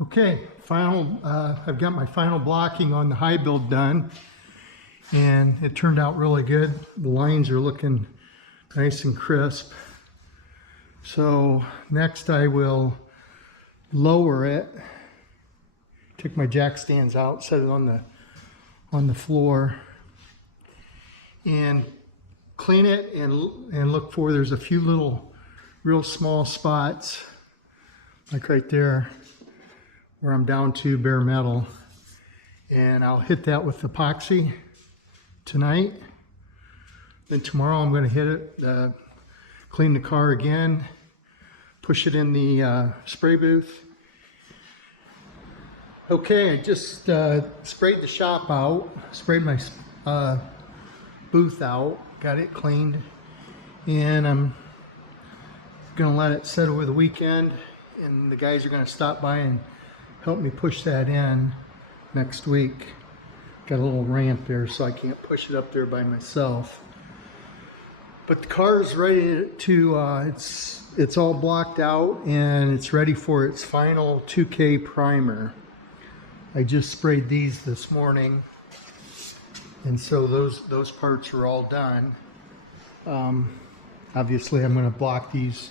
Okay, I've got my final blocking on the high build done, and it turned out really good. The lines are looking nice and crisp. So next I will lower it, take my jack stands out, set it on the floor, and clean it and look for, there's a few little real small spots, like right there, where I'm down to bare metal, and I'll hit that with epoxy tonight. Then tomorrow I'm going to hit it, clean the car again, push it in the spray booth. Okay, I just sprayed the shop out, sprayed my booth out, got it cleaned, and I'm going to let it set over the weekend, and the guys are going to stop by and help me push that in next week. Got a little ramp there, so I can't push it up there by myself. But the car is ready to, it's all blocked out, and it's ready for its final 2K primer. I just sprayed these this morning, and so those parts are all done. Obviously I'm going to block these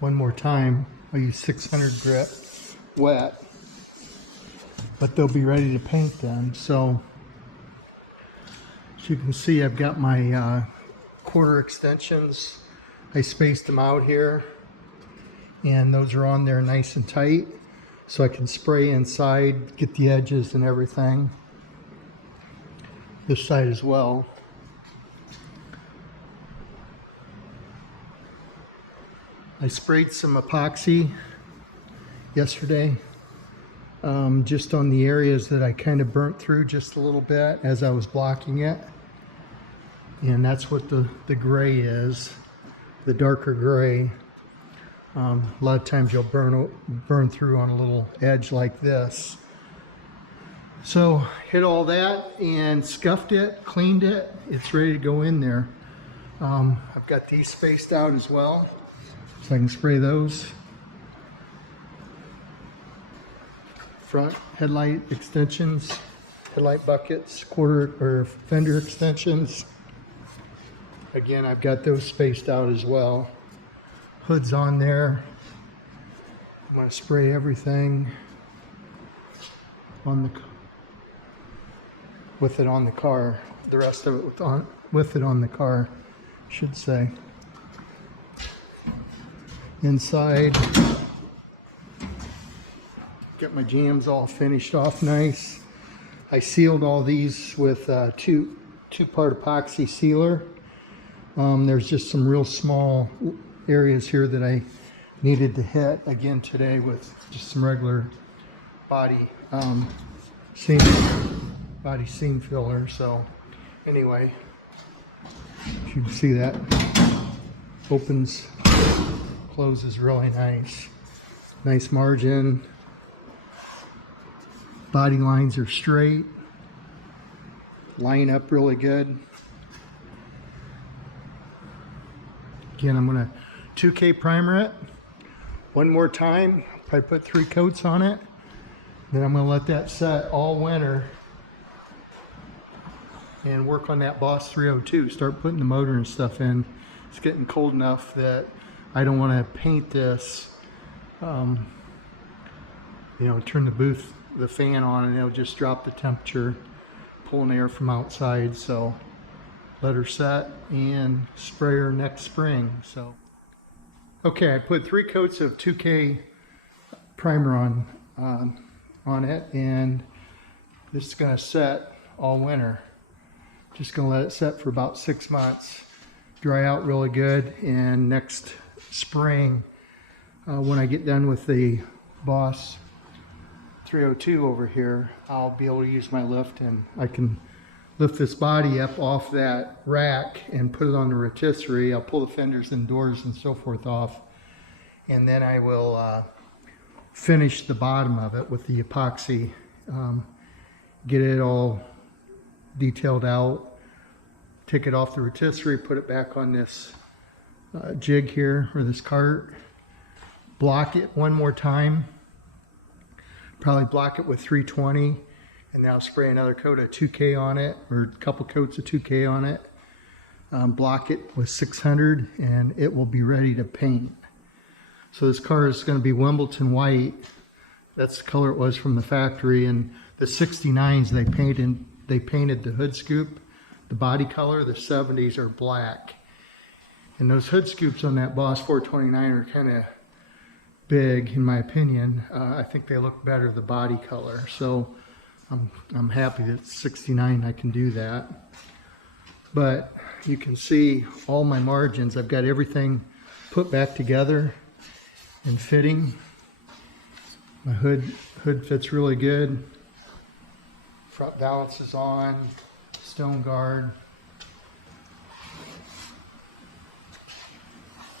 one more time. I'll use 600 grit wet, but they'll be ready to paint them. So as you can see, I've got my quarter extensions. I spaced them out here, and those are on there nice and tight, so I can spray inside, get the edges and everything. This side as well. I sprayed some epoxy yesterday, just on the areas that I kind of burnt through just a little bit as I was blocking it. And that's what the gray is, the darker gray. A lot of times you'll burn through on a little edge like this. So hit all that and scuffed it, cleaned it. It's ready to go in there. I've got these spaced out as well, so I can spray those. Front headlight extensions, headlight buckets, quarter or fender extensions. Again, I've got those spaced out as well. Hood's on there. I'm going to spray everything on with it on the car. The rest of it with it on the car, I should say. Inside, got my jams all finished off nice. I sealed all these with two-part epoxy sealer. There's just some real small areas here that I needed to hit again today with just some regular body seam filler. So anyway, you can see that opens, closes really nice margin. Body lines are straight, line up really good. Again, I'm going to 2K primer it one more time. Probably put 3 coats on it. Then I'm going to let that set all winter and work on that Boss 302. Start putting the motor and stuff in. It's getting cold enough that I don't want to paint this. You know, turn the fan on, and it'll just drop the temperature, pulling air from outside. So let her set and spray her next spring. So okay, I put 3 coats of 2K primer on it, and this is going to set all winter. Just going to let it set for about 6 months, dry out really good, and next spring, when I get done with the Boss 302 over here, I'll be able to use my lift, and I can lift this body up off that rack and put it on the rotisserie. I'll pull the fenders and doors and so forth off, and then I will finish the bottom of it with the epoxy, get it all detailed out, take it off the rotisserie, put it back on this jig here, or this cart, block it one more time, Probably block it with 320 and now spray another coat of 2K on it, or a couple coats of 2K on it. Block it with 600 and it will be ready to paint. So this car is going to be Wimbledon white. That's the color it was from the factory. And the 69s they painted the hood scoop, the body color. The 70s are black. And those hood scoops on that Boss 429 are kind of big, in my opinion. I think they look better the body color. So I'm happy that 69 I can do that. But you can see all my margins. I've got everything put back together and fitting. My hood fits really good. Front balance is on. Stone guard.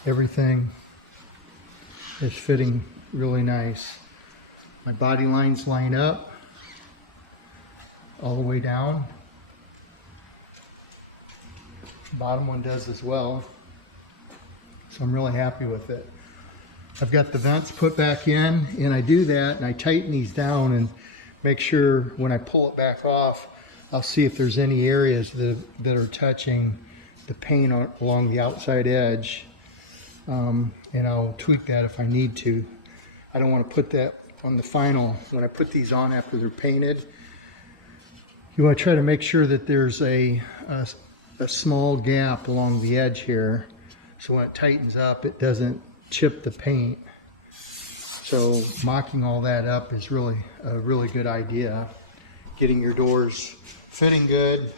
Everything is fitting really nice. My body lines line up all the way down. The bottom one does as well. So I'm really happy with it. I've got the vents put back in, and I do that and I tighten these down and make sure when I pull it back off, I'll see if there's any areas that are touching the paint along the outside edge. And I'll tweak that if I need to. I don't want to put that on the final. When I put these on after they're painted, you want to try to make sure that there's a small gap along the edge here, so when it tightens up it doesn't chip the paint. So mocking all that up is really a really good idea. Getting your doors fitting good.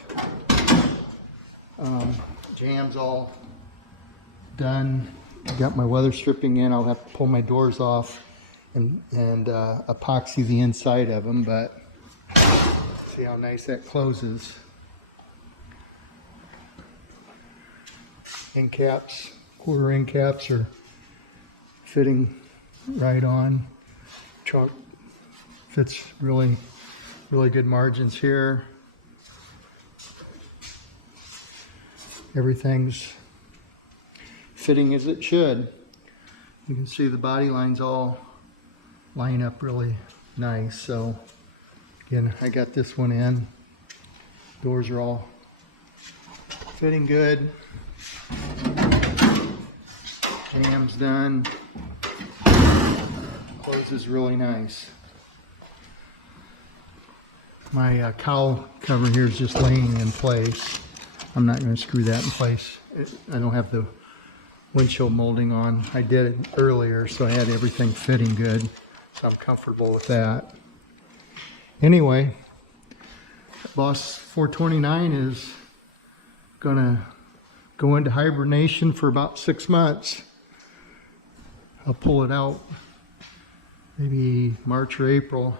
Jams all done. Got my weather stripping in. I'll have to pull my doors off and epoxy the inside of them, but see how nice that closes. End caps, quarter end caps are fitting right on. Trunk fits really good margins here. Everything's fitting as it should. You can see the body lines all line up really nice. So again, I got this one in. Doors are all fitting good. Jam's done. Closes really nice. My cowl cover here is just laying in place. I'm not going to screw that in place. I don't have the windshield molding on. I did it earlier, so I had everything fitting good. So I'm comfortable with that. Anyway, Boss 429 is going to go into hibernation for about 6 months. I'll pull it out maybe March or April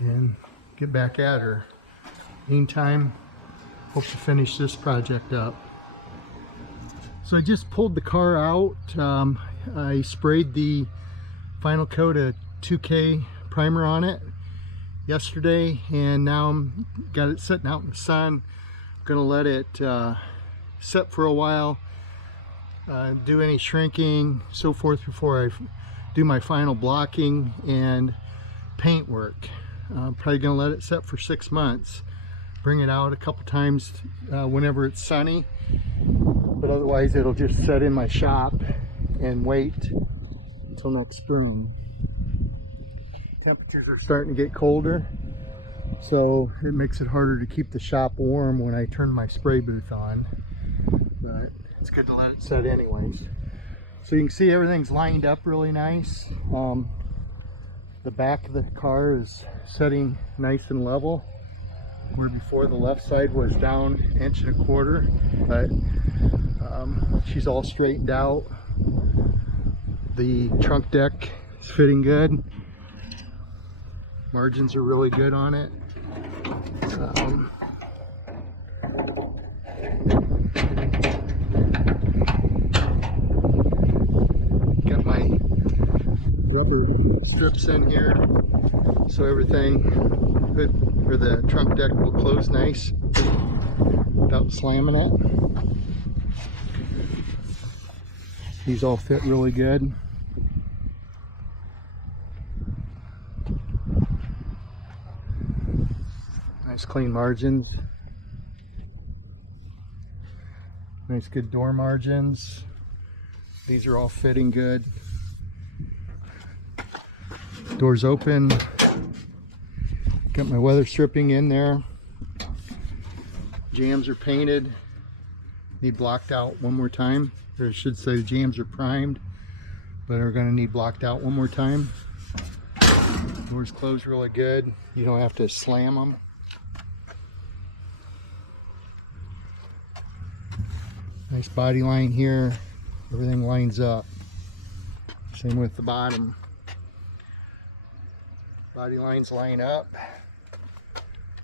and get back at her. Meantime, hope to finish this project up. So I just pulled the car out. I sprayed the final coat of 2K primer on it yesterday, and now I'm got it sitting out in the sun. I'm gonna let it set for a while, do any shrinking, so forth, before I do my final blocking and paint work. I'm probably gonna let it set for 6 months. Bring it out a couple times whenever it's sunny, but otherwise it'll just set in my shop and wait until next spring. Temperatures are starting to get colder, so it makes it harder to keep the shop warm when I turn my spray booth on, but it's good to let it set anyways. So you can see everything's lined up really nice. The back of the car is setting nice and level, where before the left side was down 1.25 inches, but she's all straightened out. The trunk deck is fitting good. Margins are really good on it. Got my rubber strips in here, so everything or the trunk deck will close nice without slamming it. These all fit really good. Nice clean margins. Nice good door margins. These are all fitting good. Doors open. Got my weather stripping in there. Jams are painted. Need blocked out one more time. Or I should say the jams are primed, but are going to need blocked out one more time. Doors close really good. You don't have to slam them. Nice body line here. Everything lines up. Same with the bottom. Body lines line up.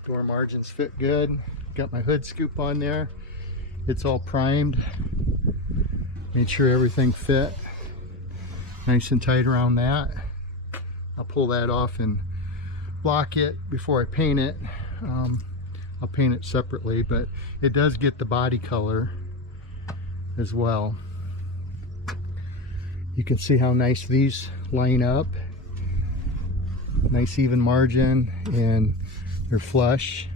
Door margins fit good. Got my hood scoop on there. It's all primed. Made sure everything fit nice and tight around that. I'll pull that off and block it before I paint it. I'll paint it separately, but it does get the body color as well. You can see how nice these line up. Nice even margin, and they're flush.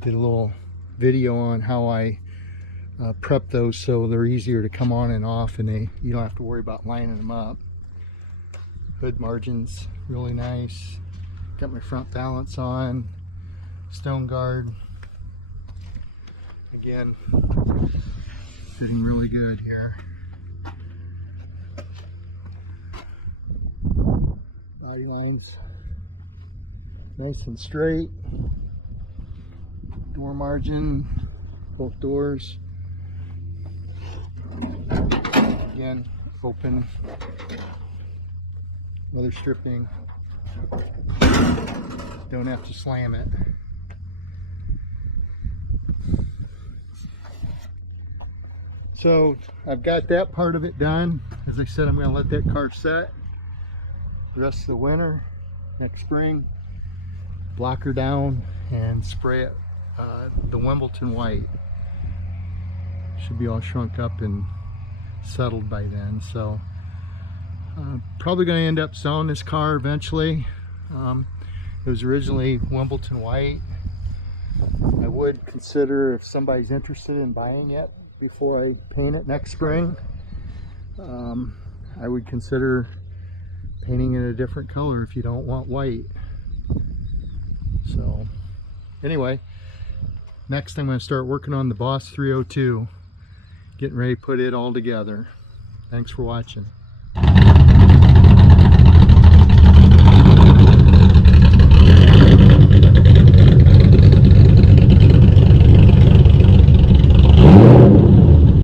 Did a little video on how I prep those so they're easier to come on and off, and you don't have to worry about lining them up. Hood margins really nice. Got my front balance on. Stone guard. Again, fitting really good here. Body lines nice and straight. Door margin, both doors. Again, open. Weather stripping. Don't have to slam it. So I've got that part of it done. As I said, I'm going to let that car set the rest of the winter. Next spring, block her down and spray it the Wimbledon white. Should be all shrunk up and settled by then. So probably going to end up selling this car eventually. It was originally Wimbledon white. I would consider, if somebody's interested in buying it before I paint it next spring, I would consider painting it a different color if you don't want white. So anyway, next I'm going to start working on the Boss 302, getting ready to put it all together. Thanks for watching.